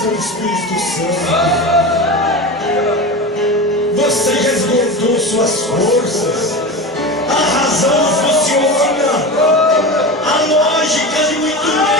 teu Espírito Santo. Você já esgotou suas forças. A razão não funciona. A lógica de muito menos.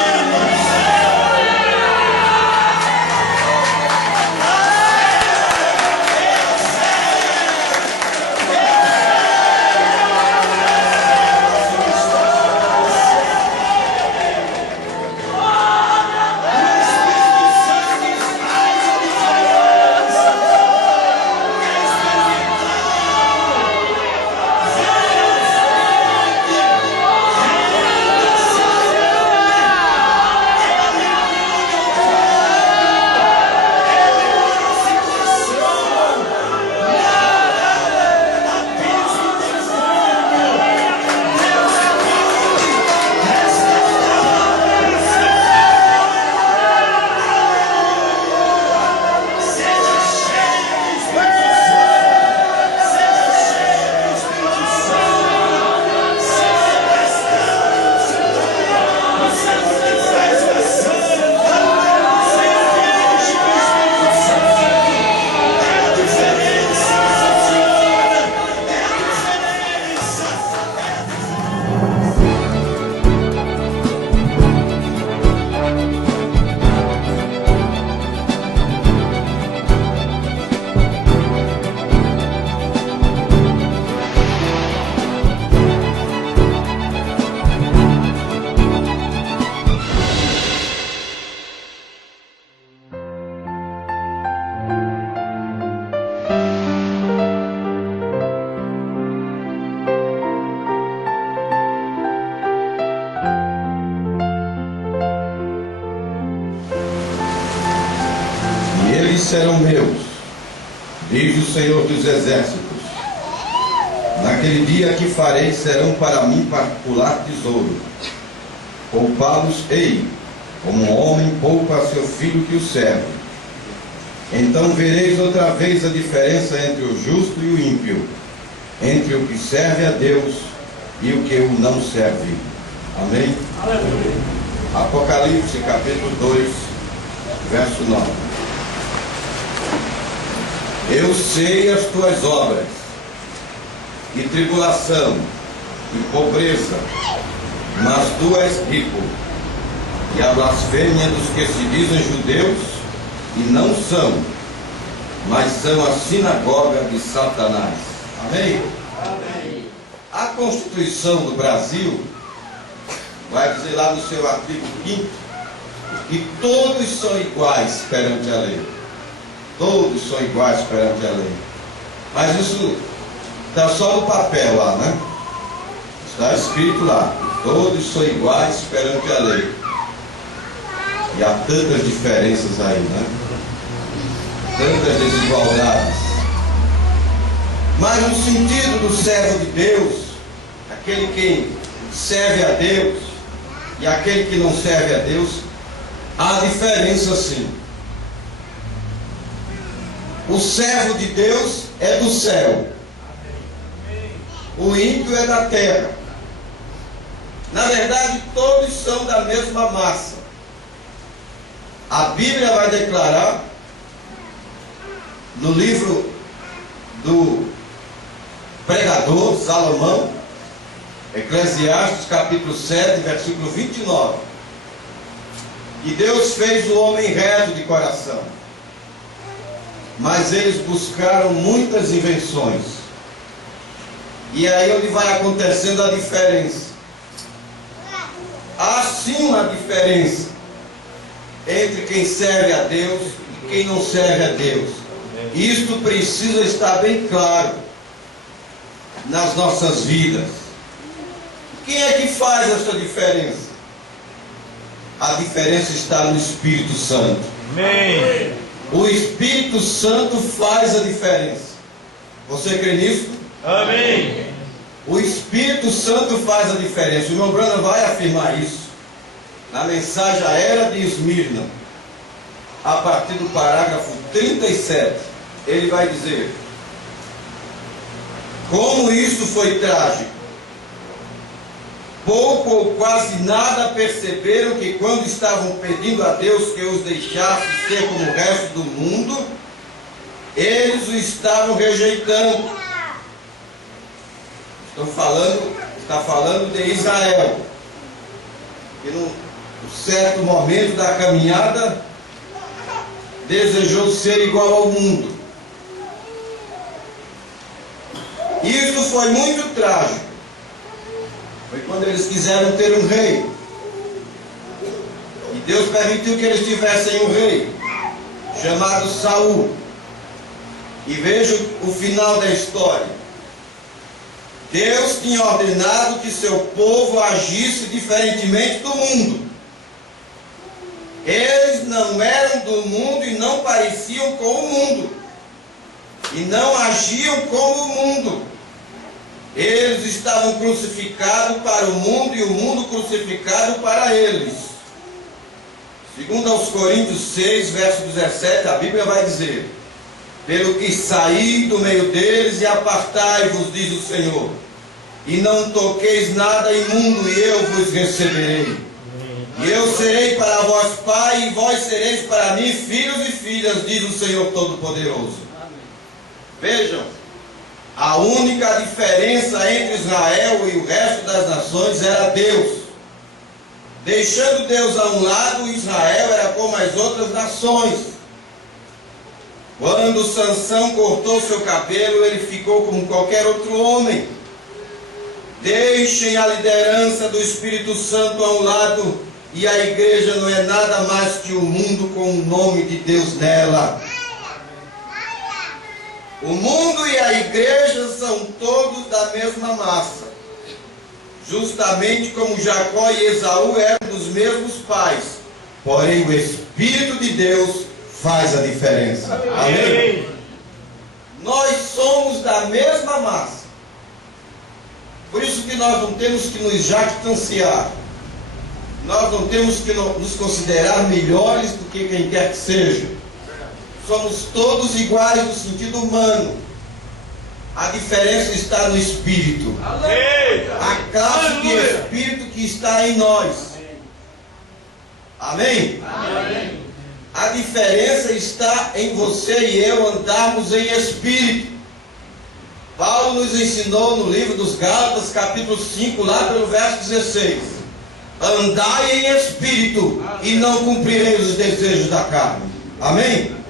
Serão meus, diz o Senhor dos Exércitos. Naquele dia que farei serão para mim particular tesouro. Poupá-los-ei, como um homem poupa a seu filho que o serve. Então vereis outra vez a diferença entre o justo e o ímpio, entre o que serve a Deus e o que o não serve. Amém? Aleluia. Apocalipse capítulo 2, verso 9. Eu sei as tuas obras, e tribulação, e pobreza, mas tu és rico, e a blasfêmia dos que se dizem judeus, e não são, mas são a sinagoga de Satanás. Amém? Amém. A Constituição do Brasil vai dizer lá no seu artigo 5º que todos são iguais perante a lei. Todos são iguais perante a lei. Mas isso está só no papel lá, né? Está escrito lá. Todos são iguais perante a lei. E há tantas diferenças aí, né? Tantas desigualdades. Mas no sentido do servo de Deus, aquele que serve a Deus e aquele que não serve a Deus, há diferença sim. O servo de Deus é do céu. O ímpio é da terra. Na verdade, todos são da mesma massa. A Bíblia vai declarar, no livro do pregador Salomão, Eclesiastes capítulo 7, versículo 29, que Deus fez o homem reto de coração, mas eles buscaram muitas invenções. E aí onde vai acontecendo a diferença. Há sim uma diferença entre quem serve a Deus e quem não serve a Deus. Isto precisa estar bem claro nas nossas vidas. Quem é que faz essa diferença? A diferença está no Espírito Santo. Amém. O Espírito Santo faz a diferença. Você crê nisso? Amém. O Espírito Santo faz a diferença. O irmão Branham vai afirmar isso na mensagem à era de Esmirna, a partir do parágrafo 37. Ele vai dizer: como isso foi trágico. pouco ou quase nada perceberam que quando estavam pedindo a Deus que os deixasse ser como o resto do mundo, eles o estavam rejeitando. Está falando de Israel, que num certo momento da caminhada desejou ser igual ao mundo. Isso foi muito trágico. Foi quando eles quiseram ter um rei. E Deus permitiu que eles tivessem um rei chamado Saul. E veja o final da história. Deus tinha ordenado que seu povo agisse diferentemente do mundo. Eles não eram do mundo e não pareciam com o mundo. E não agiam como o mundo. Eles estavam crucificados para o mundo e o mundo crucificado para eles. Segundo aos Coríntios 6, verso 17, a Bíblia vai dizer: pelo que saí do meio deles e apartai-vos, diz o Senhor, e não toqueis nada imundo, e eu vos receberei. E eu serei para vós pai, e vós sereis para mim filhos e filhas, diz o Senhor Todo-Poderoso. Vejam, a única diferença entre Israel e o resto das nações era Deus. Deixando Deus a um lado, Israel era como as outras nações. Quando Sansão cortou seu cabelo, ele ficou como qualquer outro homem. Deixem a liderança do Espírito Santo a um lado, e a igreja não é nada mais que o mundo com o nome de Deus nela. O mundo e a igreja são todos da mesma massa. Justamente como Jacó e Esaú eram dos mesmos pais. Porém, o Espírito de Deus faz a diferença. Amém? Nós somos da mesma massa. Por isso que nós não temos que nos jactanciar. Nós não temos que nos considerar melhores do que quem quer que seja. Somos todos iguais no sentido humano. A diferença está no Espírito. A classe de Espírito que está em nós. Amém? Amém. A diferença está em você e eu andarmos em Espírito. Paulo nos ensinou no livro dos Gálatas, capítulo 5, lá pelo verso 16. Andai em Espírito e não cumprireis os desejos da carne. Amém?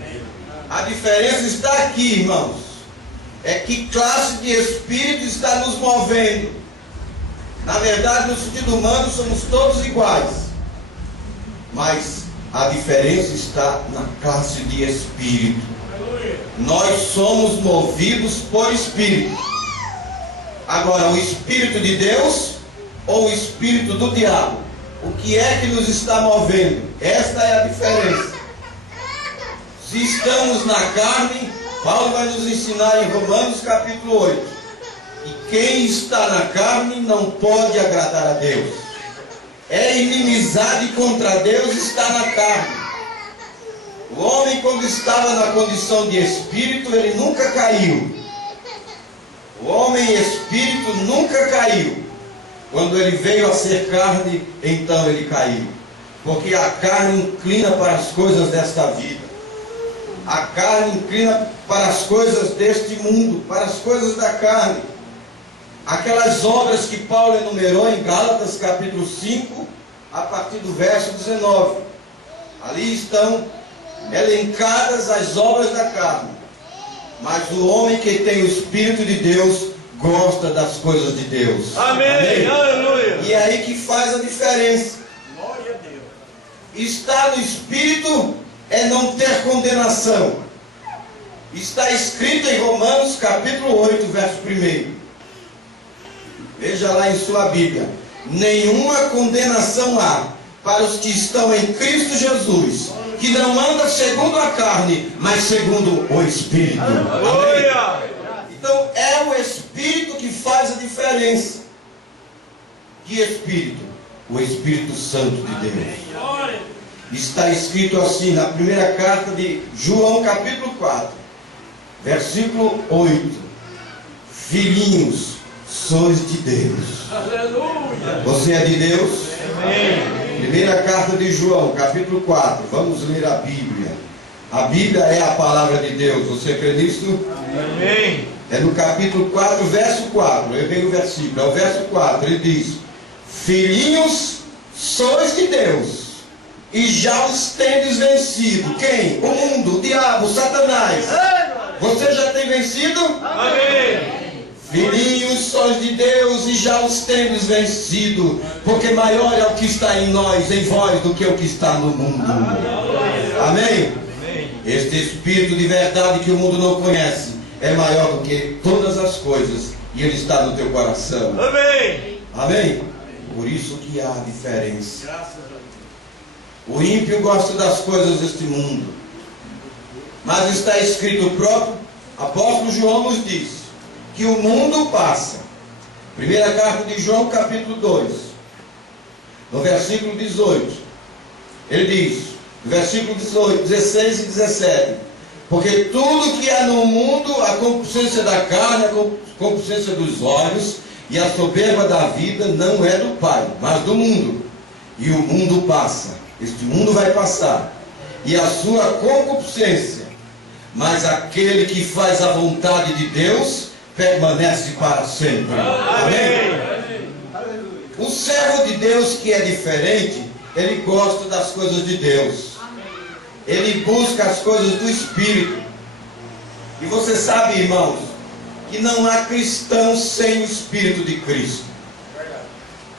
A diferença está aqui, irmãos. É que classe de Espírito está nos movendo. Na verdade, no sentido humano, somos todos iguais. Mas a diferença está na classe de Espírito. Nós somos movidos por Espírito. Agora, o Espírito de Deus ou o Espírito do diabo? O que é que nos está movendo? Esta é a diferença. Se estamos na carne, Paulo vai nos ensinar em Romanos capítulo 8. E quem está na carne não pode agradar a Deus. É inimizade contra Deus estar na carne. O homem, quando estava na condição de espírito, ele nunca caiu. O homem espírito nunca caiu. Quando ele veio a ser carne, então ele caiu. Porque a carne inclina para as coisas desta vida. A carne inclina para as coisas deste mundo, para as coisas da carne. Aquelas obras que Paulo enumerou em Gálatas capítulo 5, a partir do verso 19. Ali estão elencadas as obras da carne. Mas o homem que tem o Espírito de Deus gosta das coisas de Deus. Amém. Amém? Aleluia. E é aí que faz a diferença. Glória a Deus. Estar no Espírito é não ter condenação. Está escrito em Romanos capítulo 8, verso 1. Veja lá em sua Bíblia. Nenhuma condenação há para os que estão em Cristo Jesus, que não anda segundo a carne, mas segundo o Espírito. Aleluia. Então é o Espírito que faz a diferença. Que Espírito? O Espírito Santo de Deus. Está escrito assim na primeira carta de João capítulo 4, versículo 8. Filhinhos, sois de Deus. Aleluia. Você é de Deus? Amém. Primeira carta de João, capítulo 4. Vamos ler a Bíblia. A Bíblia é a palavra de Deus. Você crê nisso? Amém. É no capítulo 4, verso 4. Eu errei o versículo. É o verso 4. Ele diz: filhinhos, sois de Deus, e já os tendes vencido. Quem? O mundo, o diabo, o Satanás. Você já tem vencido? Amém. Filhinhos, sois de Deus, e já os tendes vencido, porque maior é o que está em nós, em vós, do que o que está no mundo. Amém? Este Espírito de verdade que o mundo não conhece é maior do que todas as coisas, e ele está no teu coração. Amém. Amém? Por isso que há diferença. O ímpio gosta das coisas deste mundo, mas está escrito, o próprio apóstolo João nos diz que o mundo passa. Primeira carta de João, capítulo 2, no versículo 18, ele diz, no versículo 18, 16 e 17: porque tudo que há no mundo, a concupiscência da carne, a concupiscência dos olhos e a soberba da vida, não é do Pai, mas do mundo. E o mundo passa, este mundo vai passar, e a sua concupiscência, mas aquele que faz a vontade de Deus permanece para sempre. Amém? O servo de Deus que é diferente, ele gosta das coisas de Deus. Ele busca as coisas do Espírito. E você sabe, irmãos, que não há cristão sem o Espírito de Cristo.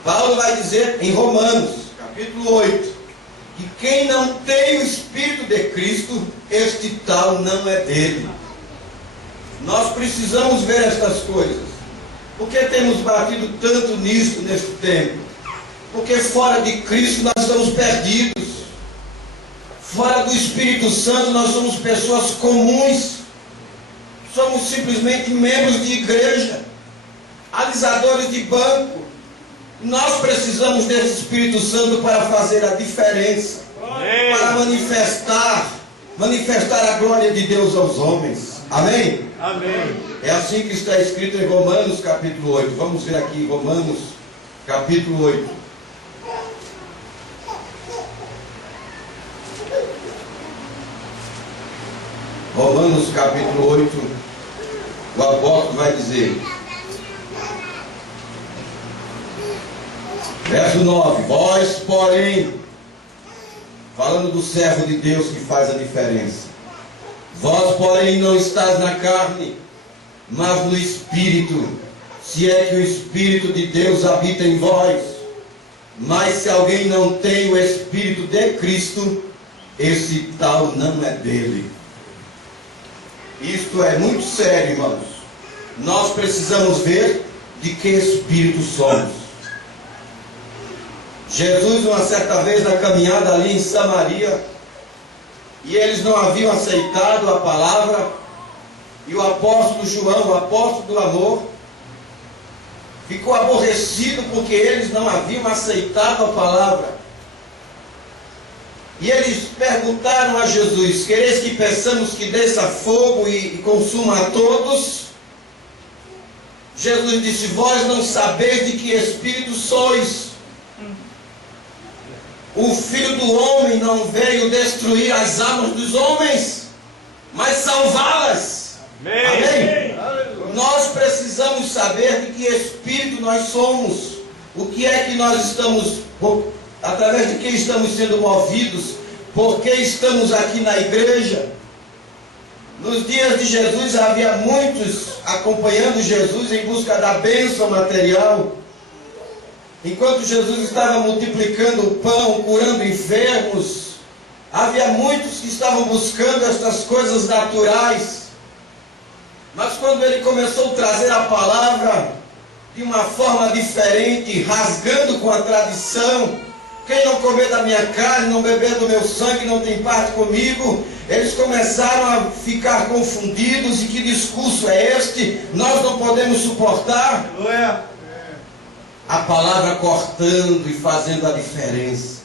Paulo vai dizer em Romanos, capítulo 8, que quem não tem o Espírito de Cristo, este tal não é dele. Nós precisamos ver estas coisas. Por que temos batido tanto nisto neste tempo? Porque fora de Cristo nós estamos perdidos. Fora do Espírito Santo nós somos pessoas comuns. Somos simplesmente membros de igreja, alisadores de banco. Nós precisamos desse Espírito Santo para fazer a diferença. Amém. Para manifestar a glória de Deus aos homens. Amém? Amém. É assim que está escrito em Romanos capítulo 8. Vamos ver aqui Romanos capítulo 8. Romanos capítulo 8, o apóstolo vai dizer, verso 9: vós, porém, falando do servo de Deus que faz a diferença, vós, porém, não estáis na carne, mas no Espírito, se é que o Espírito de Deus habita em vós. Mas se alguém não tem o Espírito de Cristo, esse tal não é dele. Isto é muito sério, irmãos. Nós precisamos ver de que espírito somos. Jesus, uma certa vez na caminhada ali em Samaria, e eles não haviam aceitado a palavra, e o apóstolo João, o apóstolo do amor, ficou aborrecido porque eles não haviam aceitado a palavra. E eles perguntaram a Jesus: quereis que peçamos que desça fogo e consuma a todos? Jesus disse: vós não sabeis de que espírito sois. O Filho do Homem não veio destruir as almas dos homens, mas salvá-las. Amém? Amém? Nós precisamos saber de que espírito nós somos. O que é que nós estamos, através de quem estamos sendo movidos, por que estamos aqui na igreja. Nos dias de Jesus havia muitos acompanhando Jesus em busca da bênção material. Enquanto Jesus estava multiplicando o pão, curando enfermos, havia muitos que estavam buscando estas coisas naturais. Mas quando ele começou a trazer a palavra de uma forma diferente, rasgando com a tradição, quem não comer da minha carne, não beber do meu sangue, não tem parte comigo, eles começaram a ficar confundidos. E que discurso é este? Nós não podemos suportar. A palavra cortando e fazendo a diferença.